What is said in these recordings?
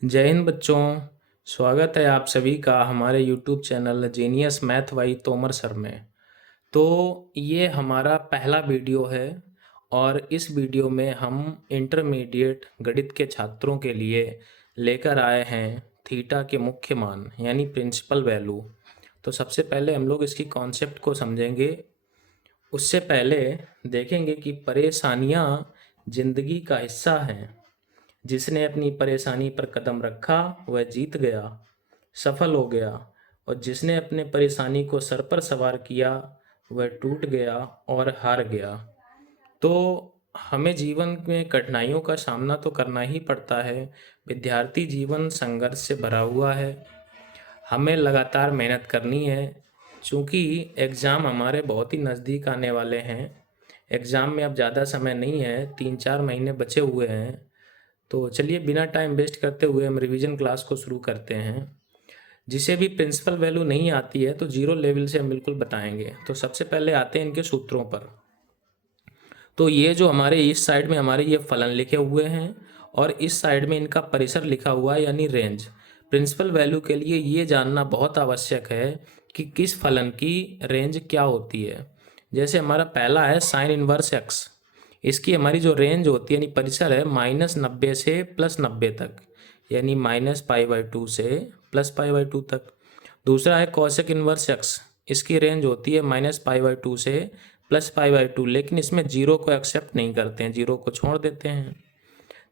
जय हिंद बच्चों। स्वागत है आप सभी का हमारे YouTube channel genius math by Tomar sir में। तो ये हमारा पहला वीडियो है और इस वीडियो में हम इंटरमीडिएट गणित के छात्रों के लिए लेकर आए हैं थीटा के मुख्य मान यानी प्रिंसिपल वैल्यू। तो सबसे पहले हम लोग इसकी कॉन्सेप्ट को समझेंगे। उससे पहले देखेंगे कि परेशानियाँ जिंदगी का हिस्सा हैं। जिसने अपनी परेशानी पर कदम रखा वह जीत गया, सफल हो गया, और जिसने अपने परेशानी को सर पर सवार किया वह टूट गया और हार गया। तो हमें जीवन में कठिनाइयों का सामना तो करना ही पड़ता है। विद्यार्थी जीवन संघर्ष से भरा हुआ है। हमें लगातार मेहनत करनी है। चूँकि एग्ज़ाम हमारे बहुत ही नज़दीक आने वाले हैं। एग्ज़ाम में अब ज़्यादा समय नहीं है, 3-4 महीने बचे हुए हैं। तो चलिए बिना टाइम वेस्ट करते हुए हम रिवीजन क्लास को शुरू करते हैं। जिसे भी प्रिंसिपल वैल्यू नहीं आती है तो जीरो लेवल से हम बिल्कुल बताएंगे। तो सबसे पहले आते हैं इनके सूत्रों पर। तो ये जो हमारे इस साइड में हमारे ये फलन लिखे हुए हैं और इस साइड में इनका परिसर लिखा हुआ है यानी रेंज। प्रिंसिपल वैल्यू के लिए ये जानना बहुत आवश्यक है कि किस फलन की रेंज क्या होती है। जैसे हमारा पहला है साइन इनवर्स एक्स। इसकी हमारी जो रेंज होती है यानी परिसर है -90 से +90 तक, यानी -π/2 से +π/2 तक। दूसरा है कॉसेक इनवर्स एक्स। इसकी रेंज होती है -π/2 से +π/2, लेकिन इसमें जीरो को एक्सेप्ट नहीं करते हैं, जीरो को छोड़ देते हैं।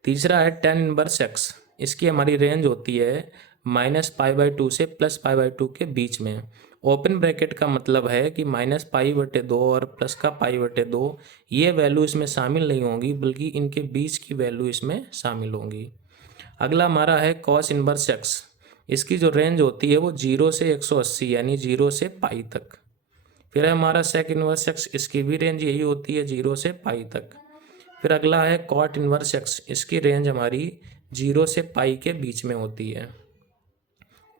तीसरा है टेन इनवर्स एक्स। इसकी हमारी रेंज होती है -π/2 से +π/2 के बीच में। ओपन ब्रैकेट का मतलब है कि -π/2 और प्लस का π/2 ये वैल्यू इसमें शामिल नहीं होंगी, बल्कि इनके बीच की वैल्यू इसमें शामिल होंगी। अगला हमारा है कॉस इनवर्स एक्स। इसकी जो रेंज होती है वो 0 से 180 यानी 0 से पाई तक। फिर है हमारा सेक इनवर्स एक्स। इसकी भी रेंज यही होती है 0 से पाई तक। फिर अगला है कॉट इनवर्स एक्स। इसकी रेंज हमारी 0 से पाई के बीच में होती है।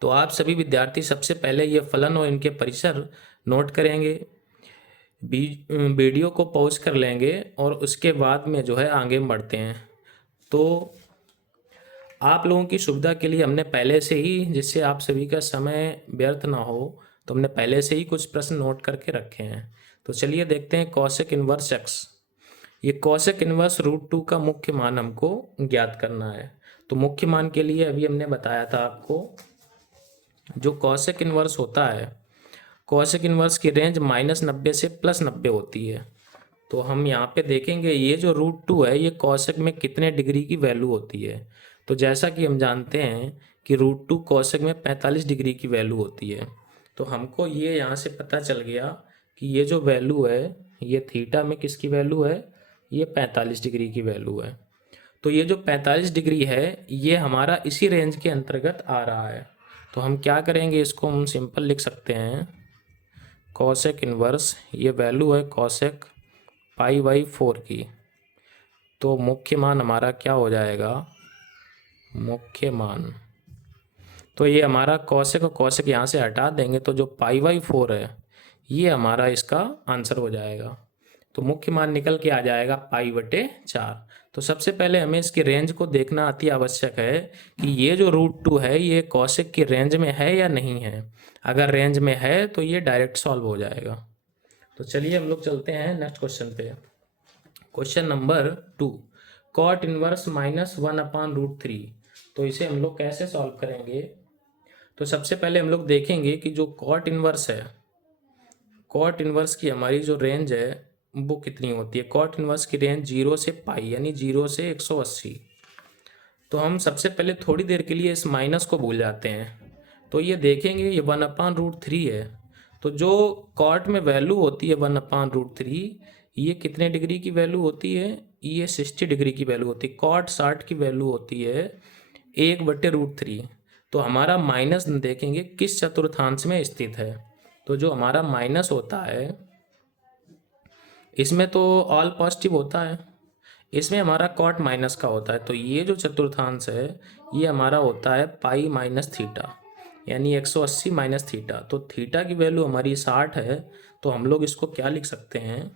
तो आप सभी विद्यार्थी सबसे पहले ये फलन और इनके परिसर नोट करेंगे, वीडियो को पॉज कर लेंगे और उसके बाद में जो है आगे बढ़ते हैं। तो आप लोगों की सुविधा के लिए हमने पहले से ही, जिससे आप सभी का समय व्यर्थ ना हो, तो हमने पहले से ही कुछ प्रश्न नोट करके रखे हैं। तो चलिए देखते हैं कॉसेक इनवर्स एक्स। ये कॉसेक इनवर्स √2 का मुख्य मान हमको ज्ञात करना है। तो मुख्य मान के लिए अभी हमने बताया था आपको, जो कॉसेक इनवर्स होता है, कॉसेक इनवर्स की रेंज -90 से +90 होती है। तो हम यहाँ पे देखेंगे ये जो √2 है ये कॉसेक में कितने डिग्री की वैल्यू होती है। तो जैसा कि हम जानते हैं कि √2 कॉसेक में 45 डिग्री की वैल्यू होती है। तो हमको ये यहाँ से पता चल गया कि ये जो वैल्यू है ये थीटा में किसकी वैल्यू है, ये 45 डिग्री की वैल्यू है। तो ये जो 45 डिग्री है ये हमारा इसी रेंज के अंतर्गत आ रहा है। तो हम क्या करेंगे, इसको हम सिंपल लिख सकते हैं कॉसेक इनवर्स, ये वैल्यू है कॉसेक π/4 की। तो मुख्य मान हमारा क्या हो जाएगा, मुख्य मान, तो ये हमारा कॉसेक और कॉसेक यहाँ से हटा देंगे तो जो π/4 है ये हमारा इसका आंसर हो जाएगा। तो मुख्य मान निकल के आ जाएगा π/4। तो सबसे पहले हमें इसकी रेंज को देखना अति आवश्यक है कि ये जो √2 है ये कॉसेक की रेंज में है या नहीं है। अगर रेंज में है तो ये डायरेक्ट सॉल्व हो जाएगा। तो चलिए हम लोग चलते हैं नेक्स्ट क्वेश्चन पे। Question number 2, cot inverse -1/√3। तो इसे हम लोग कैसे सॉल्व करेंगे। तो सबसे पहले हम लोग देखेंगे कि जो कॉट इनवर्स है, कॉट इनवर्स की हमारी जो रेंज है वो कितनी होती है। कॉट इनवर्स की रेंज 0 से पाई यानी 0 से 180। तो हम सबसे पहले थोड़ी देर के लिए इस माइनस को भूल जाते हैं। तो ये देखेंगे ये 1/√3 है। तो जो कॉट में वैल्यू होती है 1/√3 ये कितने डिग्री की वैल्यू होती है, ये 60 डिग्री की वैल्यू होती है। कॉट 60 की वैल्यू होती है 1/√3। तो हमारा माइनस देखेंगे किस चतुर्थांश में स्थित है। तो जो हमारा माइनस होता है इसमें तो ऑल पॉजिटिव होता है, इसमें हमारा कॉट माइनस का होता है। तो ये जो चतुर्थांश है ये हमारा होता है π-θ यानी 180 माइनस थीटा। तो थीटा की वैल्यू हमारी 60 है। तो हम लोग इसको क्या लिख सकते हैं,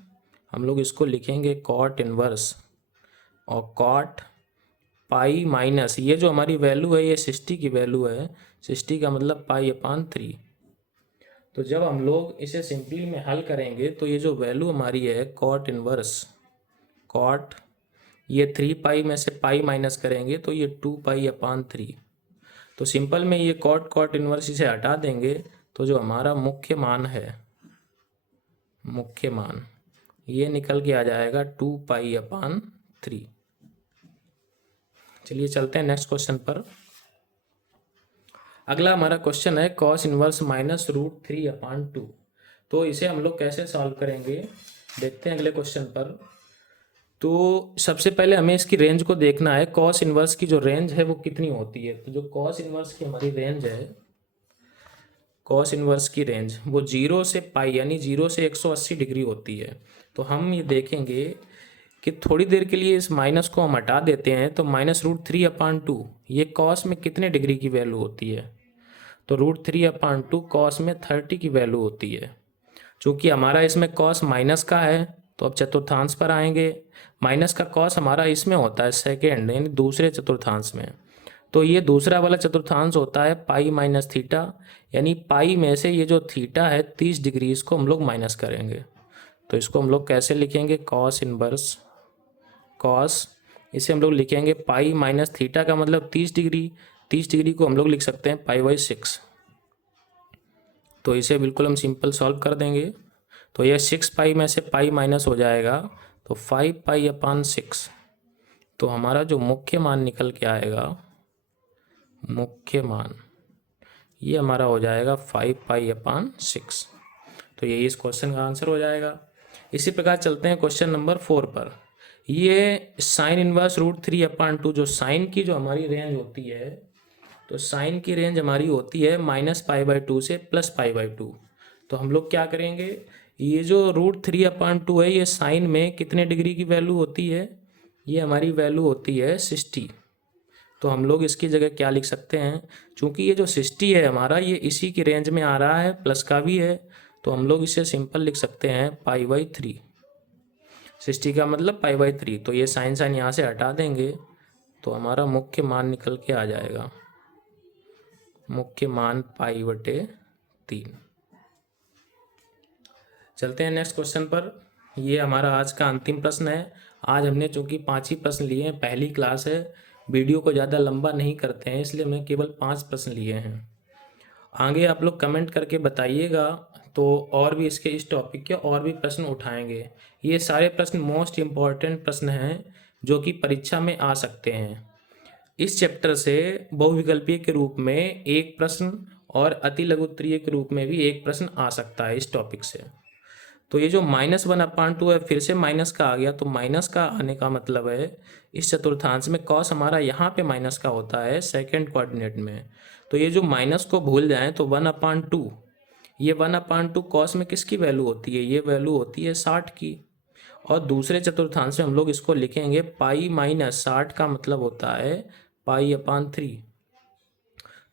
हम लोग इसको लिखेंगे कॉट इनवर्स, और कॉट पाई माइनस ये जो हमारी वैल्यू है ये 60 की वैल्यू है, 60 का मतलब पाई/3। तो जब हम लोग इसे सिंपली में हल करेंगे तो ये जो वैल्यू हमारी है कॉट इनवर्स, कॉट ये 3 पाई में से पाई माइनस करेंगे तो ये 2 पाई/3। तो सिंपल में ये कॉट कॉट इनवर्स इसे हटा देंगे तो जो हमारा मुख्य मान है, मुख्य मान ये निकल के आ जाएगा 2 पाई/3। चलिए चलते हैं नेक्स्ट क्वेश्चन पर। अगला हमारा क्वेश्चन है कॉस इनवर्स -√3/2। तो इसे हम लोग कैसे सॉल्व करेंगे देखते हैं अगले क्वेश्चन पर। तो सबसे पहले हमें इसकी रेंज को देखना है, कॉस इनवर्स की जो रेंज है वो कितनी होती है। तो जो कॉस इनवर्स की हमारी रेंज है, कॉस इनवर्स की रेंज वो 0 से पाई यानी 0 से 180 डिग्री होती है। तो हम ये देखेंगे कि थोड़ी देर के लिए इस माइनस को हम हटा देते हैं तो -√3/2 ये कॉस में कितने डिग्री की वैल्यू होती है। तो √3/2 कॉस में 30 की वैल्यू होती है। चूँकि हमारा इसमें कॉस माइनस का है तो अब चतुर्थांश पर आएंगे। माइनस का कॉस हमारा इसमें होता है सेकेंड यानी दूसरे चतुर्थांश में। तो ये दूसरा वाला चतुर्थांश होता है पाई माइनस थीटा, यानी पाई में से ये जो थीटा है 30 डिग्री इसको हम लोग माइनस करेंगे। तो इसको हम लोग कैसे लिखेंगे, कॉस इनवर्स कॉस, इसे हम लोग लिखेंगे पाई माइनस थीटा का मतलब 30 डिग्री, 30 डिग्री को हम लोग लिख सकते हैं पाई/6। तो इसे बिल्कुल हम सिंपल सॉल्व कर देंगे। तो यह 6 पाई में से पाई माइनस हो जाएगा तो 5 पाई/6। तो हमारा जो मुख्य मान निकल के आएगा, मुख्य मान ये हमारा हो जाएगा 5 पाई/6। तो यही इस क्वेश्चन का आंसर हो जाएगा। इसी प्रकार चलते हैं क्वेश्चन नंबर 4 पर। ये साइन इनवर्स √3/2 जो साइन की जो हमारी रेंज होती है, तो साइन की रेंज हमारी होती है -पाई/2 से +पाई/2। तो हम लोग क्या करेंगे, ये जो √3/2 है ये साइन में कितने डिग्री की वैल्यू होती है, ये हमारी वैल्यू होती है 60। तो हम लोग इसकी जगह क्या लिख सकते हैं, चूँकि ये जो 60 है हमारा ये इसी की रेंज में आ रहा है, प्लस का भी है, तो हम लोग इसे सिंपल लिख सकते हैं पाई/3। 60 का मतलब पाई/3। तो ये साइन साइन यहाँ से हटा देंगे तो हमारा मुख्य मान निकल के आ जाएगा, मुख्य मान पाई/3। चलते हैं नेक्स्ट क्वेश्चन पर। ये हमारा आज का अंतिम प्रश्न है। आज हमने चूँकि 5 ही प्रश्न लिए हैं, पहली क्लास है, वीडियो को ज़्यादा लंबा नहीं करते हैं इसलिए हमने केवल 5 प्रश्न लिए हैं। आगे आप लोग कमेंट करके बताइएगा तो और भी इसके इस टॉपिक के और भी प्रश्न उठाएंगे। ये सारे प्रश्न मोस्ट इम्पॉर्टेंट प्रश्न हैं जो कि परीक्षा में आ सकते हैं। इस चैप्टर से बहुविकल्पीय के रूप में एक प्रश्न और अति लघुत्तरीय के रूप में भी एक प्रश्न आ सकता है इस टॉपिक से। तो ये जो -1/2 है फिर से माइनस का आ गया, तो माइनस का आने का मतलब है इस चतुर्थांश में कॉस हमारा यहाँ पे माइनस का होता है सेकंड कोऑर्डिनेट में। तो ये जो माइनस को भूल जाएं तो 1/2, ये 1/2 कॉस में किसकी वैल्यू होती है, ये वैल्यू होती है 60 की। और दूसरे चतुर्थांश में हम लोग इसको लिखेंगे पाई-60 का मतलब होता है पाई/3।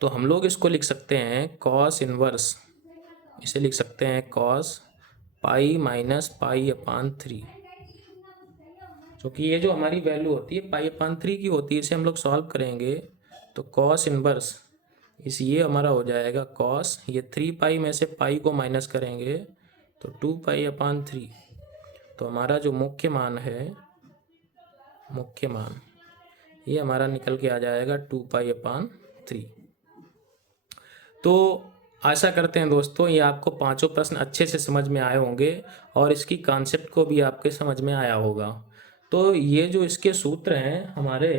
तो हम लोग इसको लिख सकते हैं कॉस इनवर्स, इसे लिख सकते हैं कॉस पाई-पाई/3, क्योंकि ये जो हमारी वैल्यू होती है पाई/3 की होती है। इसे हम लोग सॉल्व करेंगे तो कॉस इनवर्स इस ये हमारा हो जाएगा कॉस, ये 3 पाई में से पाई को माइनस करेंगे तो 2 पाई/3। तो हमारा जो मुख्य मान है, मुख्य मान ये हमारा निकल के आ जाएगा 2 पाई/3। तो आशा करते हैं दोस्तों ये आपको पांचों प्रश्न अच्छे से समझ में आए होंगे और इसकी कॉन्सेप्ट को भी आपके समझ में आया होगा। तो ये जो इसके सूत्र हैं हमारे,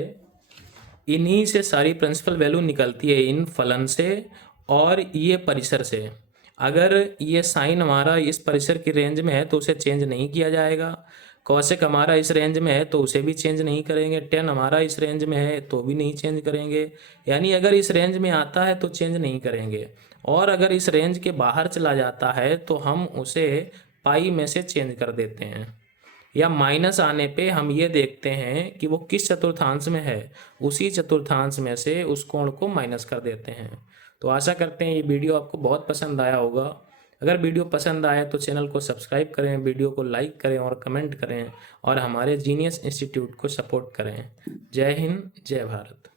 इन्हीं से सारी प्रिंसिपल वैल्यू निकलती है, इन फलन से और ये परिसर से। अगर ये साइन हमारा इस परिसर की रेंज में है तो उसे चेंज नहीं किया जाएगा, कौशिक हमारा इस रेंज में है तो उसे भी चेंज नहीं करेंगे, टेन हमारा इस रेंज में है तो भी नहीं चेंज करेंगे, यानी अगर इस रेंज में आता है तो चेंज नहीं करेंगे, और अगर इस रेंज के बाहर चला जाता है तो हम उसे पाई में से चेंज कर देते हैं, या माइनस आने पे हम ये देखते हैं कि वो किस चतुर्थांश में है, उसी चतुर्थांश में से उस कोण को माइनस कर देते हैं। तो आशा करते हैं ये वीडियो आपको बहुत पसंद आया होगा। अगर वीडियो पसंद आए तो चैनल को सब्सक्राइब करें, वीडियो को लाइक करें और कमेंट करें और हमारे जीनियस इंस्टीट्यूट को सपोर्ट करें। जय हिंद, जय भारत।